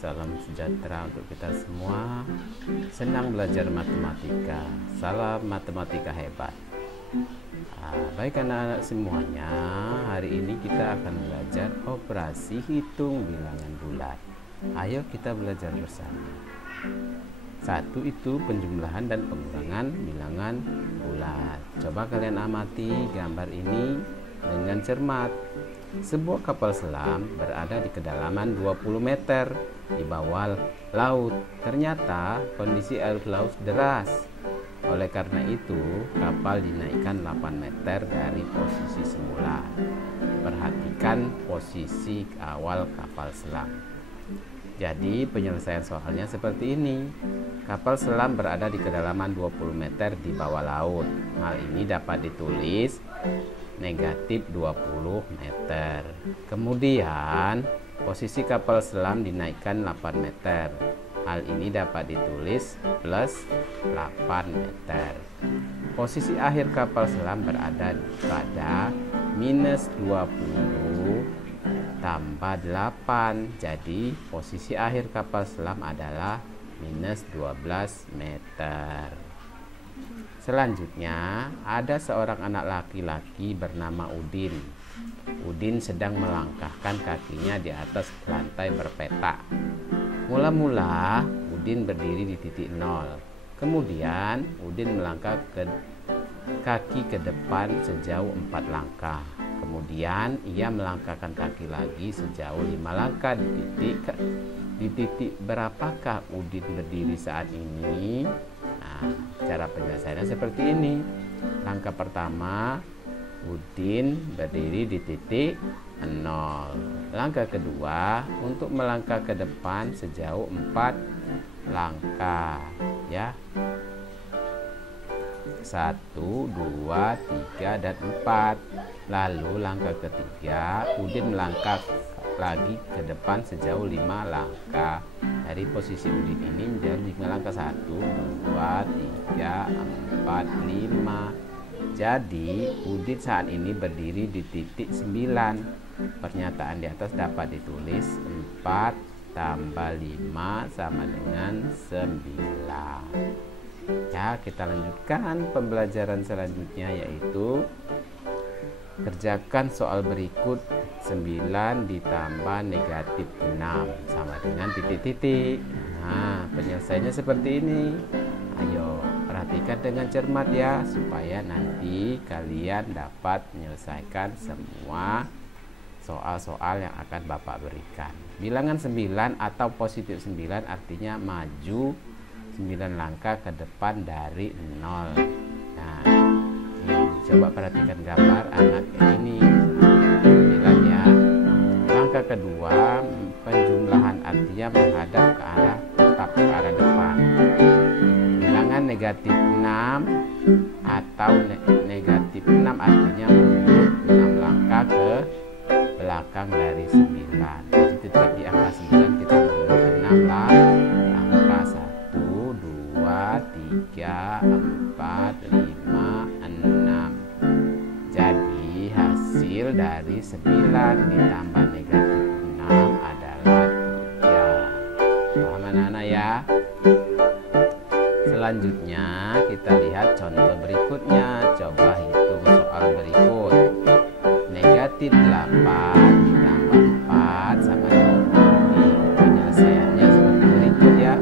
salam sejahtera untuk kita semua. Senang belajar matematika. Salam matematika hebat. Baik anak-anak semuanya, hari ini kita akan belajar operasi hitung bilangan bulat. Ayo kita belajar bersama. Satu itu penjumlahan dan pengurangan bilangan bulat. Coba kalian amati gambar ini dengan cermat. Sebuah kapal selam berada di kedalaman 20 meter di bawah laut. Ternyata kondisi air laut deras. Oleh karena itu, kapal dinaikkan 8 meter dari posisi semula. Perhatikan posisi awal kapal selam. Jadi penyelesaian soalnya seperti ini. Kapal selam berada di kedalaman 20 meter di bawah laut. Hal ini dapat ditulis negatif 20 meter. Kemudian posisi kapal selam dinaikkan 8 meter. Hal ini dapat ditulis plus 8 meter. Posisi akhir kapal selam berada pada minus 20 tambah 8. Jadi posisi akhir kapal selam adalah minus 12 meter. Selanjutnya, ada seorang anak laki-laki bernama Udin. Udin sedang melangkahkan kakinya di atas lantai berpetak. Mula-mula, Udin berdiri di titik 0. Kemudian, Udin melangkah kaki ke depan sejauh 4 langkah. Kemudian, ia melangkahkan kaki lagi sejauh 5 langkah di titik berapakah Udin berdiri saat ini? Cara penyelesaiannya seperti ini. Langkah pertama, Udin berdiri di titik 0. Langkah kedua, untuk melangkah ke depan sejauh 4 langkah, ya. 1, 2, 3, dan 4. Lalu langkah ketiga, Udin melangkah lagi ke depan sejauh 5 langkah. Dari posisi Udin ini menjadi 5 langkah. 1, 2, 3, 4, 5. Jadi Udin saat ini berdiri di titik 9. Pernyataan di atas dapat ditulis 4 tambah 5 sama dengan 9. Ya, kita lanjutkan pembelajaran selanjutnya, yaitu kerjakan soal berikut. 9 ditambah negatif 6 sama dengan titik-titik. Nah, penyelesaiannya seperti ini. Ayo perhatikan dengan cermat ya, supaya nanti kalian dapat menyelesaikan semua soal-soal yang akan Bapak berikan. Bilangan 9 atau positif 9 artinya maju 9 langkah ke depan dari 0. Nah, coba perhatikan gambar anak ini 9 ya. Langkah kedua, penjumlahan artinya menghadap ke arah tetap ke arah depan. Bilangan negatif 6 atau negatif 6 artinya mundur 6 langkah ke belakang dari 9. Jadi tetap di angka 9 kita mundur 6 langkah. 1, 2, 3, 4, 5, 6. Jadi hasil dari 9 ditambah negatif 6 adalah 3. Paham anak-anak ya? Selanjutnya kita lihat contoh berikutnya. Coba hitung soal berikut. Negatif 8 ditambah 4 sama dengan 7. Penyelesaiannya seperti berikut ya.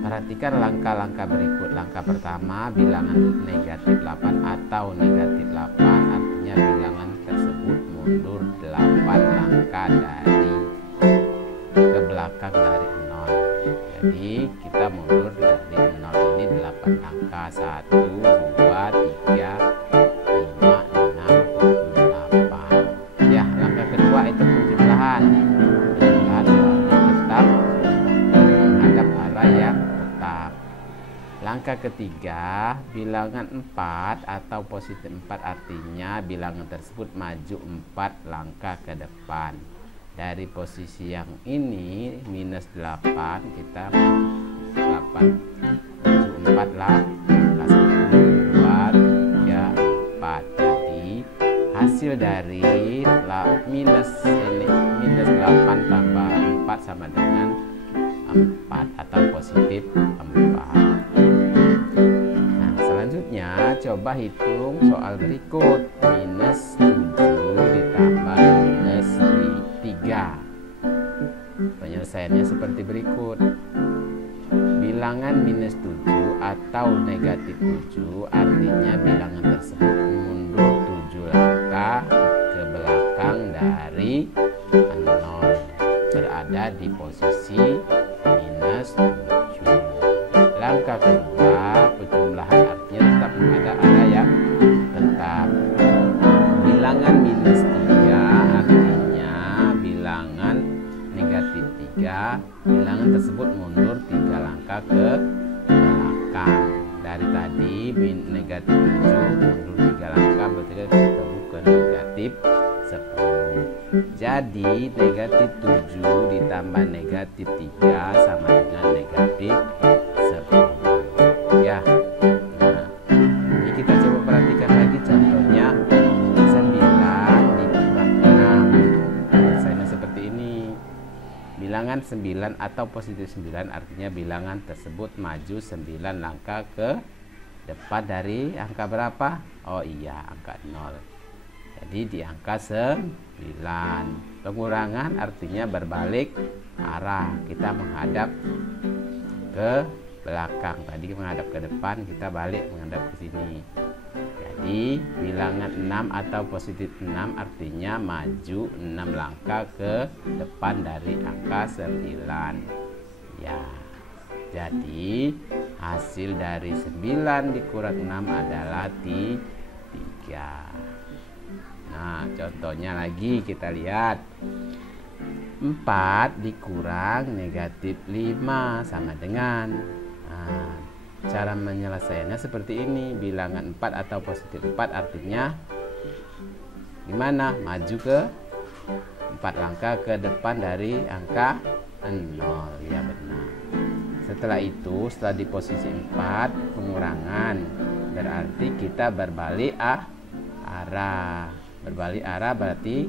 Perhatikan langkah-langkah berikut. Langkah pertama, bilangan negatif 8 atau negatif 8 artinya bilangan tersebut mundur 8 langkah dari ke belakang dari 0. Jadi kita mundur dari 0 ini 8 langkah. 1, 2, 3, 5, 6, 7, 8. Ya, langkah kedua itu penjumlahan. Penjumlahan tetap menghadap arah yang tetap. Langkah ketiga, bilangan 4 atau positif 4 artinya bilangan tersebut maju 4 langkah ke depan. Dari posisi yang ini minus 8 kita maju 8 maju 4 langkah. 1, 2, 3, 4. Jadi hasil dari minus 8 tambah 4 sama dengan 4 atau positif 4. Nah, selanjutnya coba hitung soal berikut. Minus 7 ditambah minus 3. Penyelesaiannya seperti berikut. Bilangan minus 7 atau negatif 7 artinya bilangan tersebut mundur 7 langkah ke belakang dari 0, berada di posisi minus 7. Langkah kedua, penjumlahan artinya tetap ada yang tetap. Bilangan minus 3 artinya bilangan negatif 3, bilangan tersebut mundur 3 langkah ke belakang. Dari tadi negatif 7 mundur 3 langkah, berarti kita ketemu ke negatif 10. Jadi negatif 7 ditambah negatif 3 sama dengan negatif 10. Ya. Nah, ini kita coba perhatikan lagi contohnya. 9 dikurang 6. Misalnya seperti ini. Bilangan 9 atau positif 9 artinya bilangan tersebut maju 9 langkah ke depan dari angka berapa? Oh iya, angka 0. Jadi di angka 9. Pengurangan artinya berbalik arah. Kita menghadap ke belakang. Tadi menghadap ke depan, kita balik menghadap ke sini. Jadi bilangan 6 atau positif 6 artinya maju 6 langkah ke depan dari angka 9. Ya. Jadi hasil dari 9 dikurang 6 adalah 3. Nah, contohnya lagi kita lihat. 4 dikurang negatif 5 sama dengan, cara menyelesaikannya seperti ini. Bilangan 4 atau positif 4 artinya gimana? Maju ke 4 langkah ke depan dari angka 0. Ya benar. Setelah itu, setelah di posisi 4, pengurangan. Berarti kita berbalik arah. Berbalik arah berarti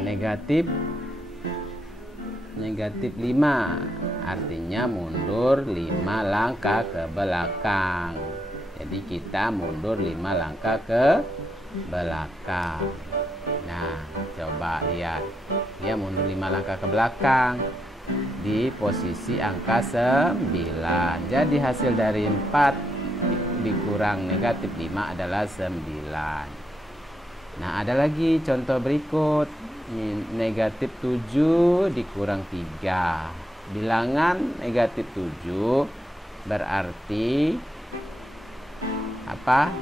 negatif 5 artinya mundur 5 langkah ke belakang. Jadi kita mundur 5 langkah ke belakang. Nah, coba lihat, dia mundur 5 langkah ke belakang di posisi angka 9. Jadi hasil dari 4 dikurang negatif 5 adalah 9. Nah, ada lagi contoh berikut. Negatif 7 dikurang 3. Bilangan negatif 7 berarti apa?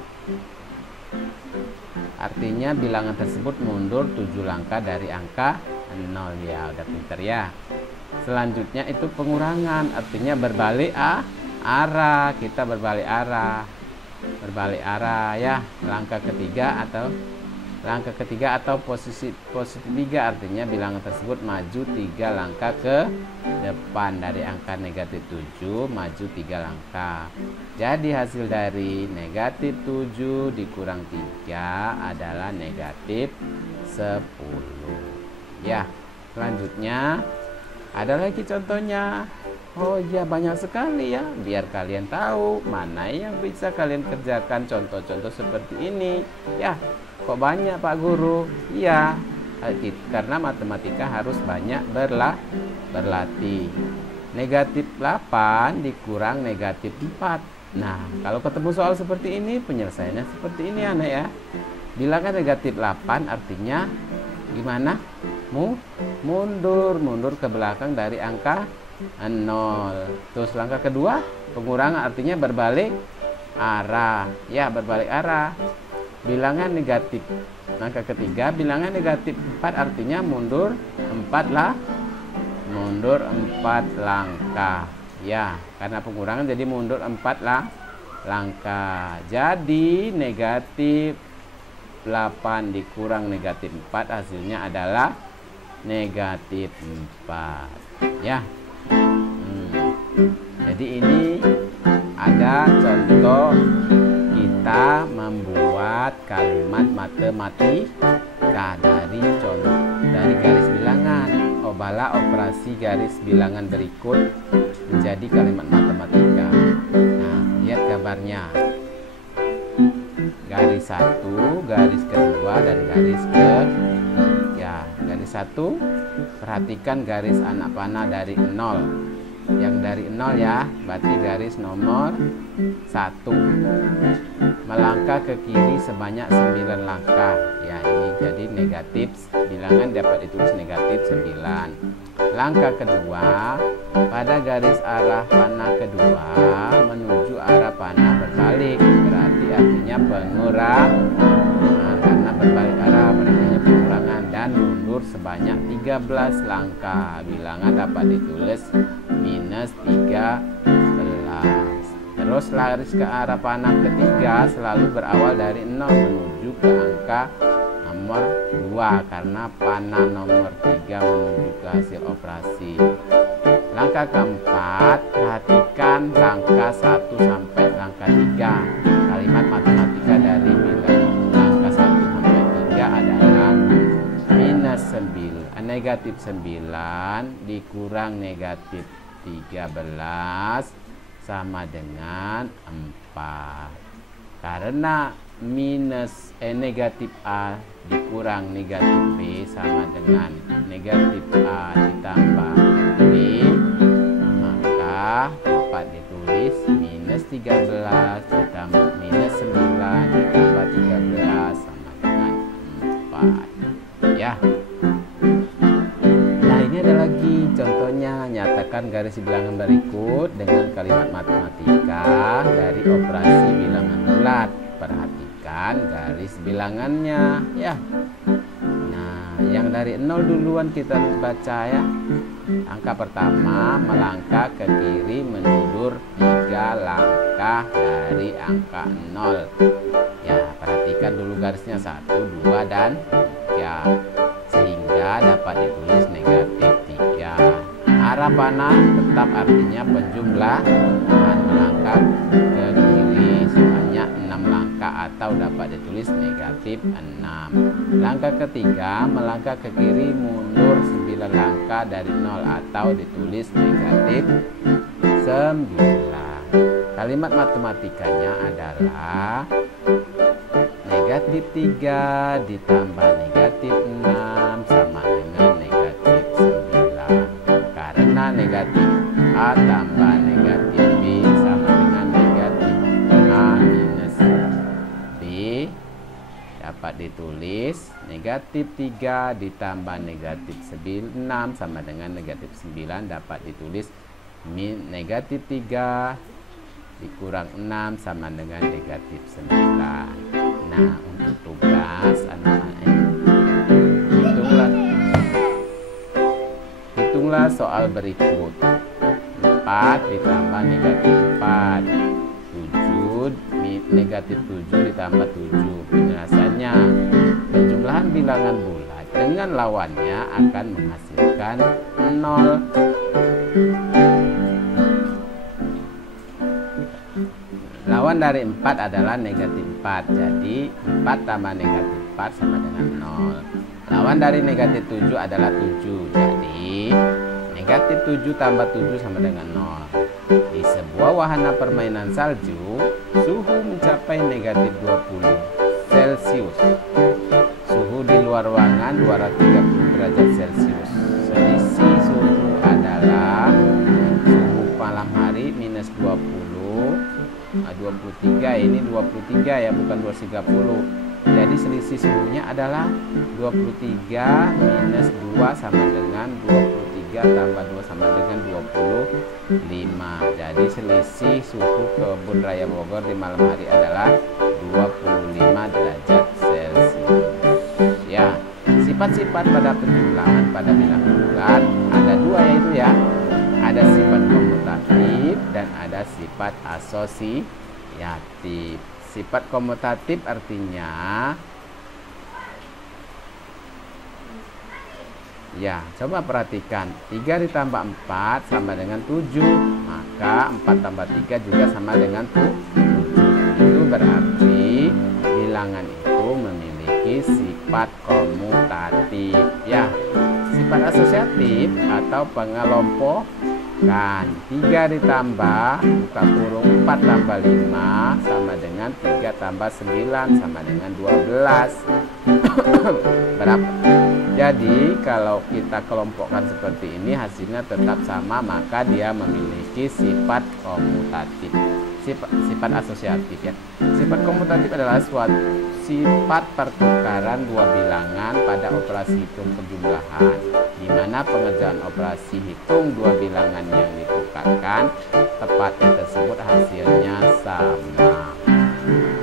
Artinya bilangan tersebut mundur 7 langkah dari angka 0. Ya, udah pinter ya. Selanjutnya itu pengurangan, artinya berbalik arah. Kita berbalik arah. Berbalik arah ya. Langkah ketiga atau posisi 3 artinya bilangan tersebut maju 3 langkah ke depan dari angka negatif 7, maju 3 langkah. Jadi hasil dari negatif 7 dikurang 3 adalah negatif 10. Ya, selanjutnya ada lagi contohnya. Oh iya, banyak sekali ya. Biar kalian tahu mana yang bisa kalian kerjakan contoh-contoh seperti ini. Ya, kok banyak Pak Guru? Iya, karena matematika harus banyak berlatih. Negatif 8 dikurang negatif 4. Nah, kalau ketemu soal seperti ini, penyelesaiannya seperti ini anak ya. Bilangan negatif 8 artinya gimana? Mundur ke belakang dari angka 0. Terus langkah kedua, pengurangan artinya berbalik arah. Ya, berbalik arah. Bilangan negatif. Langkah ketiga, bilangan negatif 4 artinya mundur 4 langkah. Ya, karena pengurangan jadi mundur 4 langkah. Jadi negatif 8 dikurang negatif 4 hasilnya adalah negatif 4. Ya. Jadi ini ada contoh kita membuat kalimat matematika dari garis bilangan. Oh, Cobalah operasi garis bilangan berikut menjadi kalimat matematika. Nah, lihat gambarnya. Garis 1, garis kedua, dan garis ketiga. Garis 1, perhatikan garis anak panah dari 0. Yang dari 0 ya, berarti garis nomor 1. Melangkah ke kiri sebanyak 9 langkah. Ya, ini jadi negatif, bilangan dapat ditulis negatif 9. Langkah kedua, pada garis arah panah kedua menuju arah panah berbalik, berarti artinya pengurangan. Karena berbalik arah berarti pengurangan, dan mundur sebanyak 13 langkah. Bilangan dapat ditulis minus 13. Terus garis ke arah panah ketiga selalu berawal dari 0 menuju ke angka nomor 2, karena panah nomor 3 menuju ke hasil operasi. Langkah keempat, perhatikan langkah 1 sampai langkah 3. Kalimat matematika dari bilangan langkah 1 sampai 3 adalah minus 9, negatif 9 dikurang negatif 13 sama dengan 4. Karena negatif A dikurang negatif B sama dengan negatif A ditambah B, maka dapat ditulis minus 13 ditambah minus 9 ditambah 13 sama dengan 4. Ya. Nah, ini ada lagi contohnya. Nyatakan garis bilangan berikut dengan kalimat matematika dari operasi bilangan bulat. Perhatikan garis bilangannya ya. Nah, yang dari 0 duluan kita baca ya. Angka pertama, melangkah ke kiri mundur 3 langkah dari angka 0. Ya, perhatikan dulu garisnya 1, 2, dan 3. Sehingga dapat ditulis negatif 3. Arah panah tetap artinya penjumlahan langkah ke kiri sebanyak 6 langkah, atau dapat ditulis negatif 6. Langkah ketiga, melangkah ke kiri mundur 9 langkah dari 0, atau ditulis negatif 9. Kalimat matematikanya adalah negatif 3 ditambah negatif 6 sama dengan negatif 9. Karena negatif A tambah negatif B sama dengan negatif A minus B, dapat ditulis negatif 3 ditambah negatif 6 sama dengan negatif 9, dapat ditulis negatif 3 dikurang 6 sama dengan negatif 9. Nah, untuk tugas anak-anak, hitunglah soal berikut. 4 ditambah negatif 4, 7 negatif 7 ditambah 7. Penjelasannya, penjumlahan bilangan bulat dengan lawannya akan menghasilkan 0. Lawan dari 4 adalah negatif 4. Jadi 4 tambah negatif 4 sama dengan 0. Lawan dari negatif 7 adalah 7. Jadi negatif 7 tambah 7 sama dengan 0. Di sebuah wahana permainan salju, suhu mencapai negatif 20 Celcius. Suhu di luar ruangan 230 derajat Celcius. Selisih suhu adalah suhu malam hari minus 23, ini 23 ya, bukan 230. Jadi selisih suhunya adalah 23 minus 2 sama dengan 23 tambah 2 sama dengan 25. Jadi selisih suhu kebun raya Bogor di malam hari adalah 25 derajat Celcius. Ya, sifat-sifat pada penjumlahan pada bilangan bulat ada 2, yaitu ya, ada sifat komutatif dan ada sifat asosiatif. Sifat komutatif artinya, ya, coba perhatikan, 3 ditambah 4 sama dengan 7, maka 4 tambah 3 juga sama dengan 7. Itu berarti bilangan itu memiliki sifat komutatif. Ya, sifat asosiatif atau pengelompokan. 3 ditambah buka kurung 4 tambah 5 sama dengan 3 tambah 9 sama dengan 12. Berapa? Jadi kalau kita kelompokkan seperti ini hasilnya tetap sama, maka dia memiliki sifat komutatif. Sifat asosiatif ya. Sifat komutatif adalah suatu sifat pertukaran dua bilangan pada operasi hitung penjumlahan, di mana pengerjaan operasi hitung dua bilangan yang ditukarkan tepatnya tersebut hasilnya sama.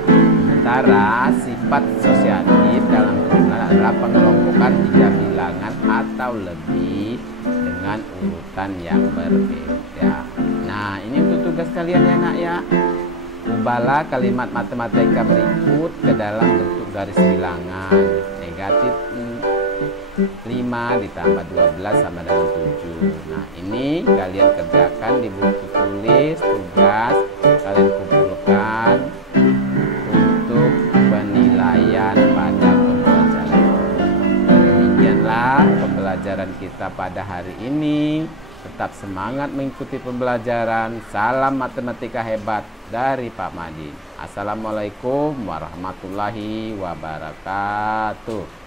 Sementara sifat asosiatif dalam penjumlahan adalah pengelompokan 3 bilangan atau lebih dengan urutan yang berbeda. Nah, ini untuk tugas kalian ya nak ya. Ubahlah kalimat matematika berikut ke dalam bentuk garis bilangan. Negatif 5 ditambah 12 sama dengan 7. Nah, ini kalian kerjakan di buku tulis tugas. Kalian kumpulkan untuk penilaian pada pembelajaran. Demikianlah pembelajaran kita pada hari ini. Tetap semangat mengikuti pembelajaran. Salam matematika hebat dari Pak Madin. Assalamualaikum warahmatullahi wabarakatuh.